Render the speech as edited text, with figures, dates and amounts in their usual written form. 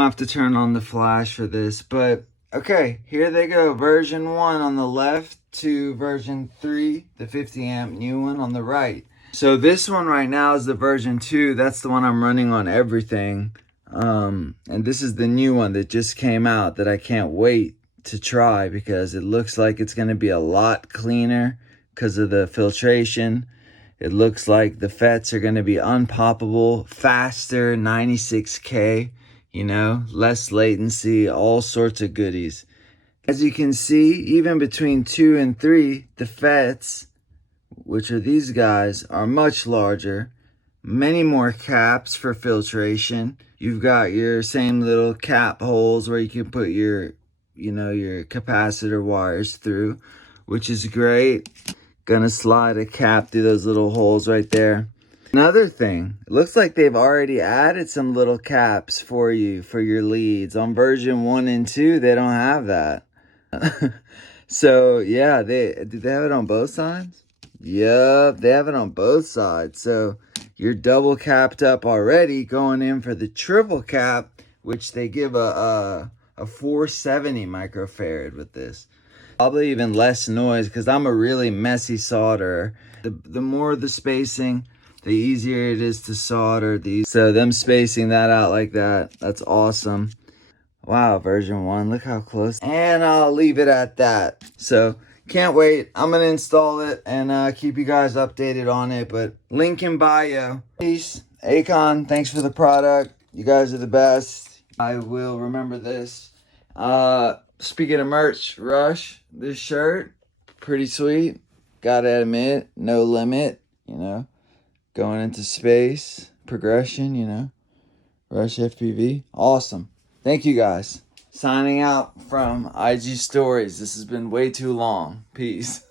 I have to turn on the flash for this, but okay, here they go. Version 1 on the left to version 3, the 50 amp new one on the right. So this one right now is the version 2. That's the one I'm running on everything. And this is the new one that just came out that I can't wait to try because it looks like it's going to be a lot cleaner because of the filtration. It looks like the FETs are going to be unpoppable, faster, 96K, you know, less latency, all sorts of goodies. As you can see, even between 2 and 3, the FETs, which are these guys, are much larger. Many more caps for filtration. You've got your same little cap holes where you can put your, you know, your capacitor wires through, which is great. Gonna slide a cap through those little holes right there. Another thing, it looks like they've already added some little caps for you for your leads. On version 1 and 2, they don't have that. So yeah, did they have it on both sides? Yup, they have it on both sides. So you're double capped up already, going in for the triple cap, which they give a 470 microfarad with this. Probably even less noise because I'm a really messy solderer. The more the spacing, the easier it is to solder these. So them spacing that out like that, that's awesome. Wow, version 1, look how close. And I'll leave it at that. So can't wait. I'm going to install it and keep you guys updated on it. But link in bio. Peace. Akon, thanks for the product. You guys are the best. I will remember this. Speaking of merch, Rush, this shirt, pretty sweet. Gotta admit, no limit, you know. Going into space, progression, you know. Rush FPV, awesome. Thank you guys. Signing out from IG Stories. This has been way too long. Peace.